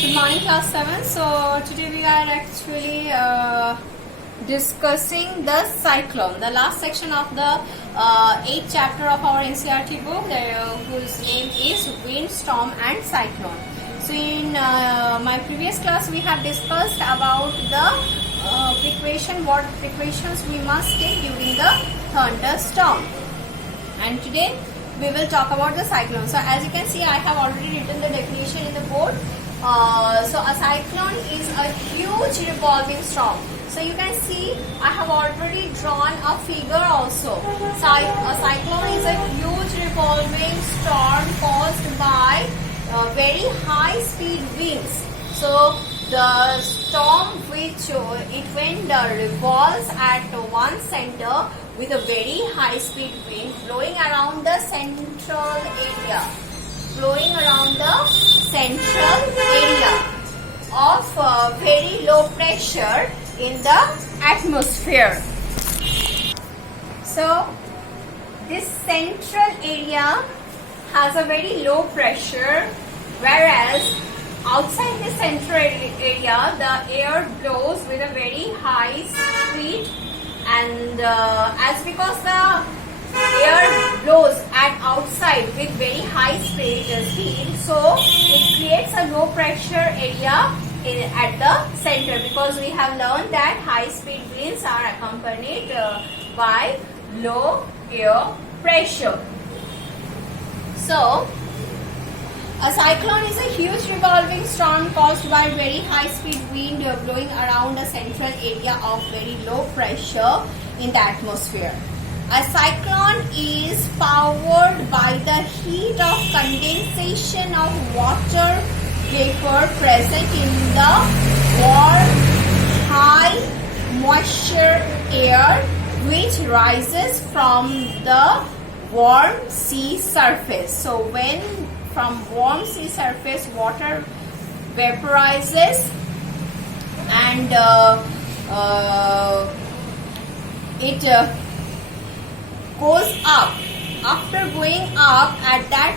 Good morning, class 7. So today we are actually discussing the cyclone, the last section of the 8th chapter of our NCERT book, whose name is Wind, Storm and Cyclone. So in my previous class we have discussed about the precaution, what precautions we must take during the thunderstorm, and today we will talk about the cyclone. So as you can see, I have already written the definition in the board. So a cyclone is a huge revolving storm. So you can see I have already drawn a figure also. So a cyclone is a huge revolving storm caused by very high speed winds. So the storm wind revolves at one center with a very high speed wind blowing around the central area. Blowing around the central area of very low pressure in the atmosphere. So this central area has a very low pressure, whereas outside the central area the air blows with a very high speed, and because the air blows at outside with very high speed, so it creates a low pressure area at the center, because we have learned that high speed winds are accompanied by low air pressure. So a cyclone is a huge revolving storm caused by very high speed wind blowing around a central area of very low pressure in the atmosphere. A cyclone is powered by the heat of condensation of water vapor present in the warm, high moisture air which rises from the warm sea surface. So when from warm sea surface water vaporizes and it goes up. After going up, at that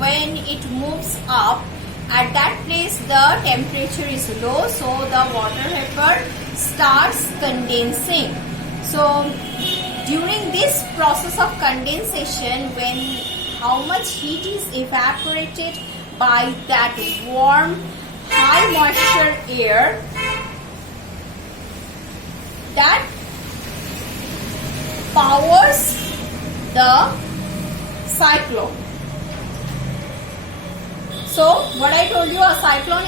when it moves up, at that place the temperature is low, so the water vapor starts condensing. So during this process of condensation, when how much heat is evaporated by that warm high moisture air, that powers the cyclone. So what I told you, a cyclone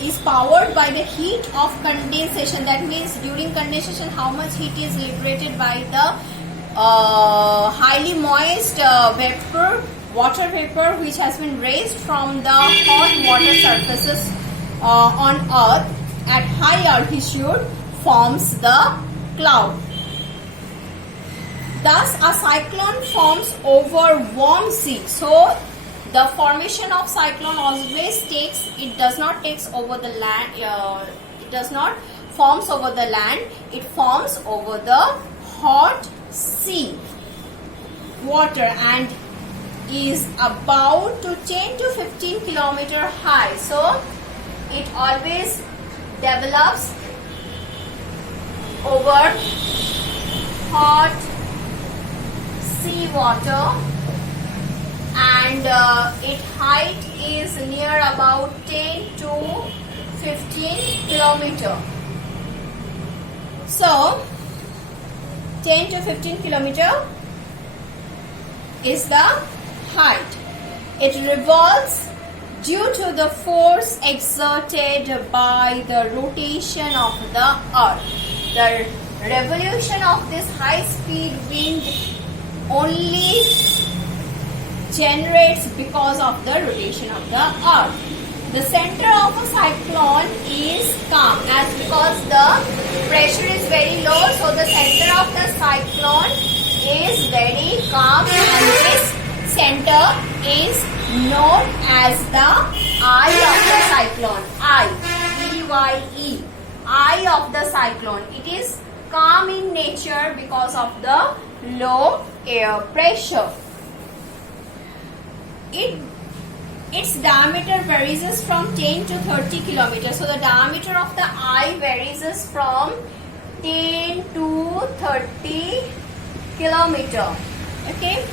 is powered by the heat of condensation. That means during condensation how much heat is liberated by the highly moist water vapor which has been raised from the hot water surfaces on earth at high altitude forms the cloud. Thus, a cyclone forms over warm sea. So, the formation of cyclone always it does not takes over the land. It does not forms over the land. It forms over the hot sea water and is about to 10 to 15 kilometer high. So, it always develops over hot sea water, and its height is near about 10 to 15 kilometer. So 10 to 15 kilometer is the height. It revolves due to the force exerted by the rotation of the earth. The revolution of this high speed wind only generates because of the rotation of the earth. The center of a cyclone is calm, as because the pressure is very low, so the center of the cyclone is very calm, and this center is known as the eye of the cyclone. E-Y-E, eye of the cyclone. It is calm in nature because of the low air pressure. It its diameter varies from 10 to 30 kilometers. So the diameter of the eye varies from 10 to 30 kilometer. Okay.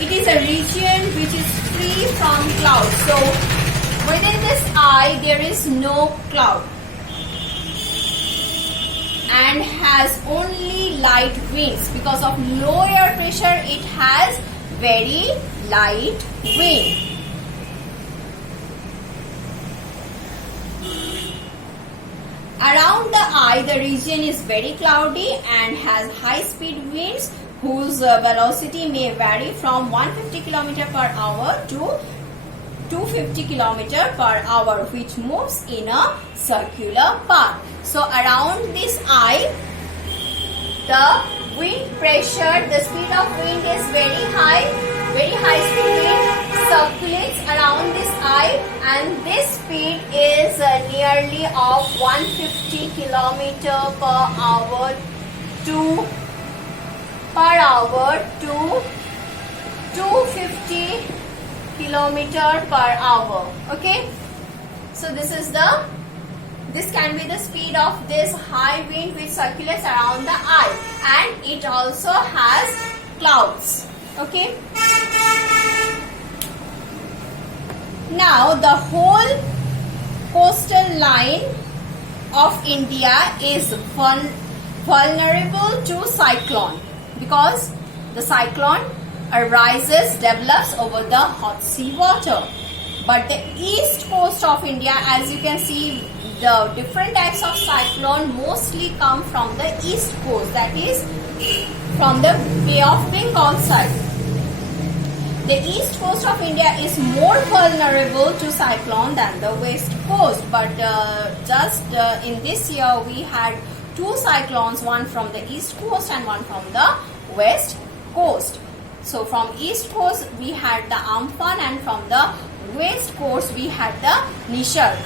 It is a region which is free from clouds. So within this eye there is no cloud and has only light winds. Because of low air pressure, it has very light wind. Around the eye, the region is very cloudy and has high speed winds whose velocity may vary from 150 km per hour to 250 km per hour, which moves in a circular path. So around this eye, the wind pressure, the speed of wind is very high speed wind circulates around this eye, and this speed is nearly of 150 km per hour to 250 kilometer per hour. Okay, so this can be the speed of this high wind which circulates around the eye, and it also has clouds. Okay, now the whole coastal line of India is vulnerable to cyclone, because the cyclone develops over the hot sea water. But the east coast of India, as you can see, the different types of cyclone mostly come from the east coast, that is from the Bay of Bengal side. The east coast of India is more vulnerable to cyclone than the west coast. But just in this year we had two cyclones, one from the east coast and one from the west coast. So from east coast we had the Amphan, and from the west coast we had the Nisarg.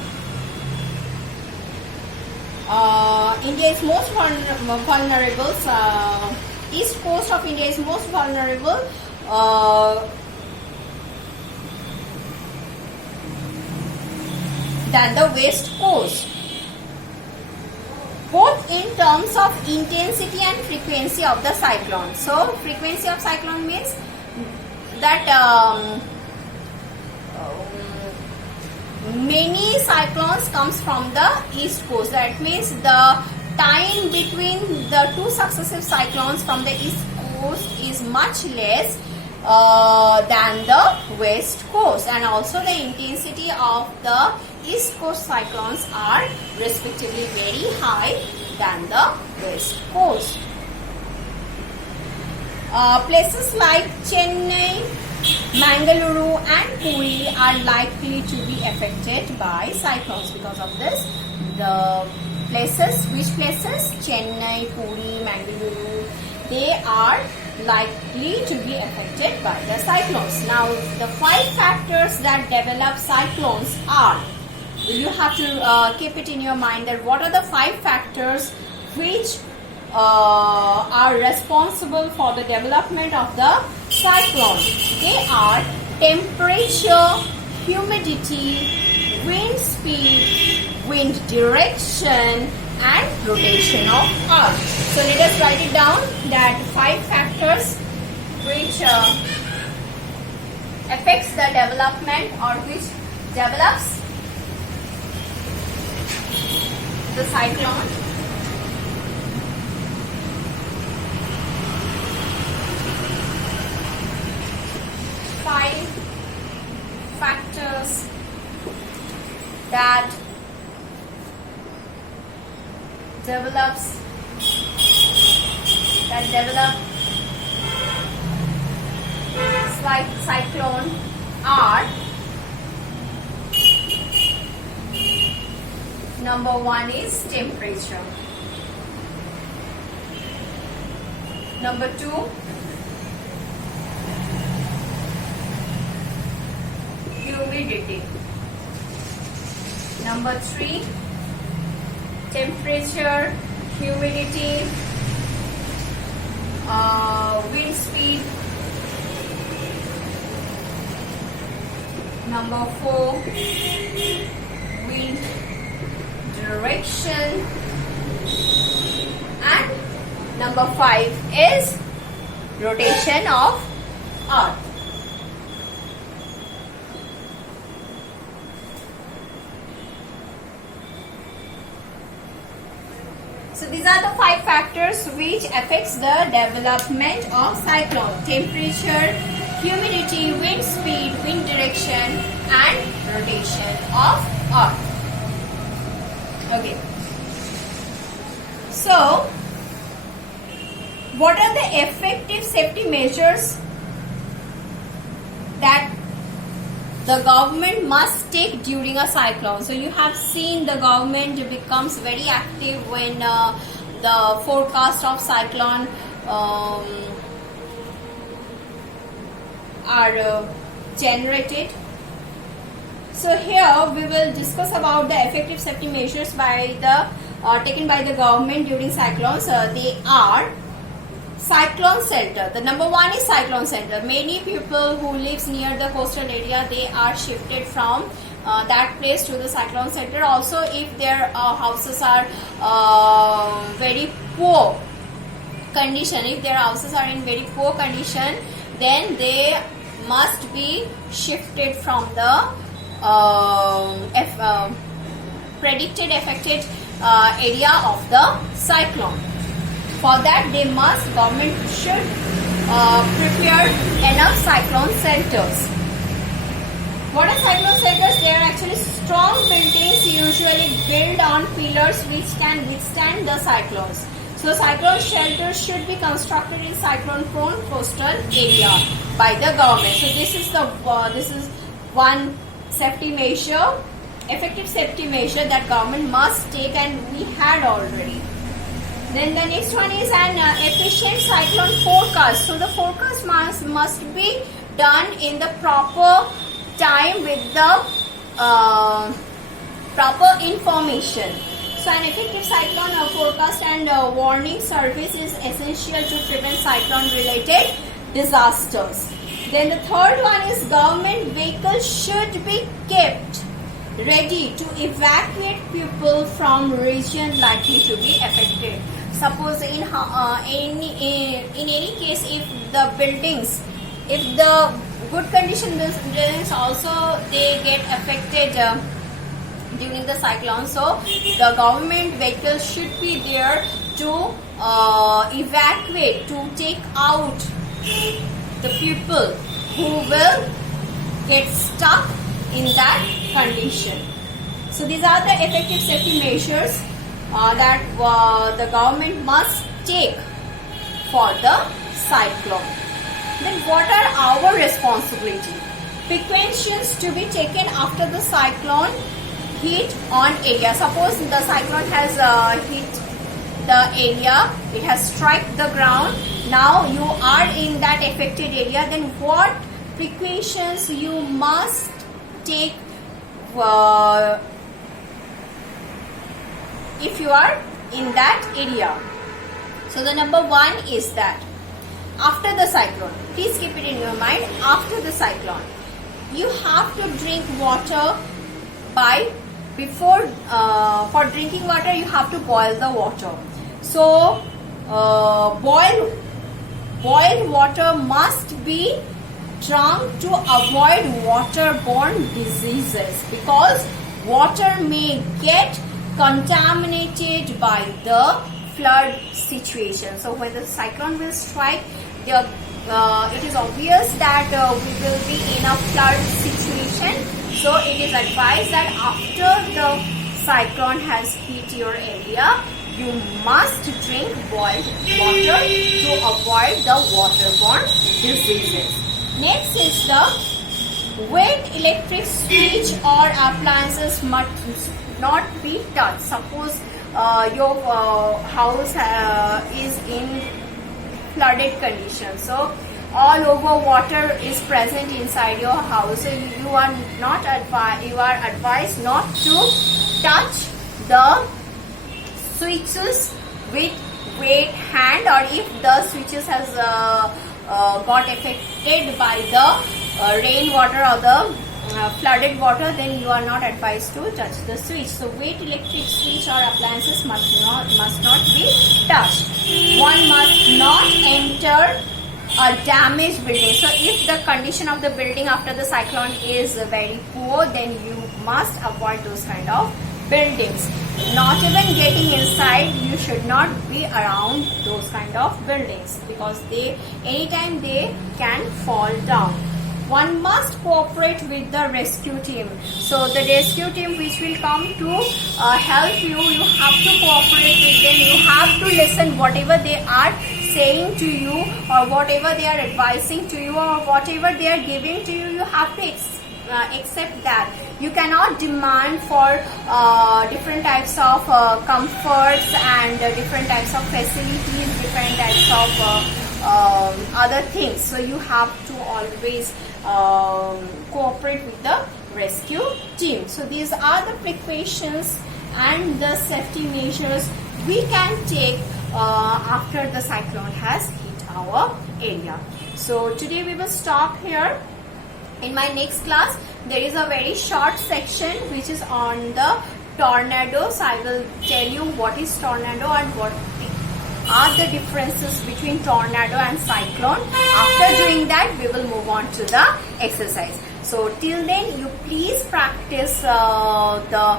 India is most vulnerable. East coast of India is most vulnerable than the west coast, both in terms of intensity and frequency of the cyclone. So frequency of cyclone means that many cyclones comes from the east coast. That means the time between the two successive cyclones from the east coast is much less than the west coast, and also the intensity of the east coast cyclones are respectively very high than the west coast. Places like Chennai, Mangaluru and Puri are likely to be affected by cyclones. Because of this, which places? Chennai, Puri, Mangaluru, they are likely to be affected by the cyclones. Now, the 5 factors that develop cyclones are, you have to keep it in your mind that what are the 5 factors which are responsible for the development of the cyclone. They are temperature, humidity, wind speed, wind direction and rotation of Earth. So let us write it down, that 5 factors which affects the development or which develops the cyclone. Factors that develop cyclone are: number 1 is temperature, number 2 humidity, number 3 temperature, humidity, wind speed, Number 4, wind direction. And number 5 is rotation of earth. So these are the 5 factors which affects the development of cyclone: temperature, humidity, wind speed, wind direction, and rotation of earth. Okay. So, what are the effective safety measures that the government must take during a cyclone? So you have seen the government becomes very active when the forecast of cyclone are generated. So here we will discuss about the effective safety measures by the taken by the government during cyclones. They are cyclone shelter. The number 1 is cyclone shelter. Many people who lives near the coastal area, they are shifted from that place to the cyclone shelter. Also, if their houses are very poor condition, if their houses are in very poor condition, then they must be shifted from the predicted affected area of the cyclone. For that, government should prepare enough cyclone shelters. What are cyclone shelters? They are actually strong buildings usually built on pillars which can withstand the cyclones. So cyclone shelters should be constructed in cyclone prone coastal area by the government. So this is one safety measure, effective safety measure that government must take, and we had already. Then the next one is an efficient cyclone forecast. So the forecast must be done in the proper time with the proper information. So an effective cyclone forecast and warning service is essential to prevent cyclone related disasters. Then the third one is government vehicles should be kept ready to evacuate people from region likely to be affected. Suppose in any case, if the buildings, if the good condition buildings also they get affected during the cyclone, so the government vehicles should be there to evacuate, to take out the people who will get stuck in that condition. So these are the effective safety measures that the government must take for the cyclone. Then what are our responsibility? Precautions to be taken after the cyclone hit on area. Suppose the cyclone has hit the area, it has struck the ground. Now you are in that affected area. Then what precautions you must take if you are in that area? So the number 1 is that after the cyclone, please keep it in your mind, after the cyclone, you have to drink water before for drinking water you have to boil the water. So boiled water must be drunk to avoid waterborne diseases, because water may get contaminated by the flood situation. So when the cyclone will strike, it is obvious that we will be in a flood situation. So it is advised that after the cyclone has hit your area, you must drink boiled water to avoid the waterborne diseases. Next is the when electric switch or appliances must not be touched. Suppose your house is in flooded condition, so all over water is present inside your house. So you are advised not to touch the switches with wet hand, or if the switches has got affected by the rainwater or the flooded water, then you are not advised to touch the switch. So weight electric switch or appliances must not be touched. One must not enter a damaged building. So if the condition of the building after the cyclone is very poor, then you must avoid those kind of buildings. Not even getting inside, you should not be around those kind of buildings, because anytime they can fall down. One must cooperate with the rescue team. So the rescue team which will come to help you, you have to cooperate with them. You have to listen whatever they are saying to you, or whatever they are advising to you, or whatever they are giving to you. You have to accept that. You cannot demand for different types of comforts and different types of facilities, different types of other things. So you have to always cooperate with the rescue team. So these are the precautions and the safety measures we can take after the cyclone has hit our area. So today we will stop here. In my next class, there is a very short section which is on the tornadoes. I will tell you what is tornado and what are the differences between tornado and cyclone. After doing that, we will move on to the exercise. So till then, you please practice the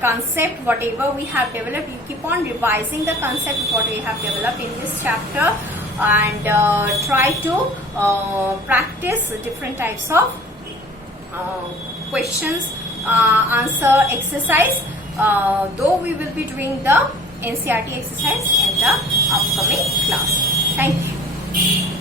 concept, whatever we have developed. You keep on revising the concept what we have developed in this chapter, and try to practice different types of questions, answer exercise, though we will be doing the NCERT exercise in the upcoming class. Thank you.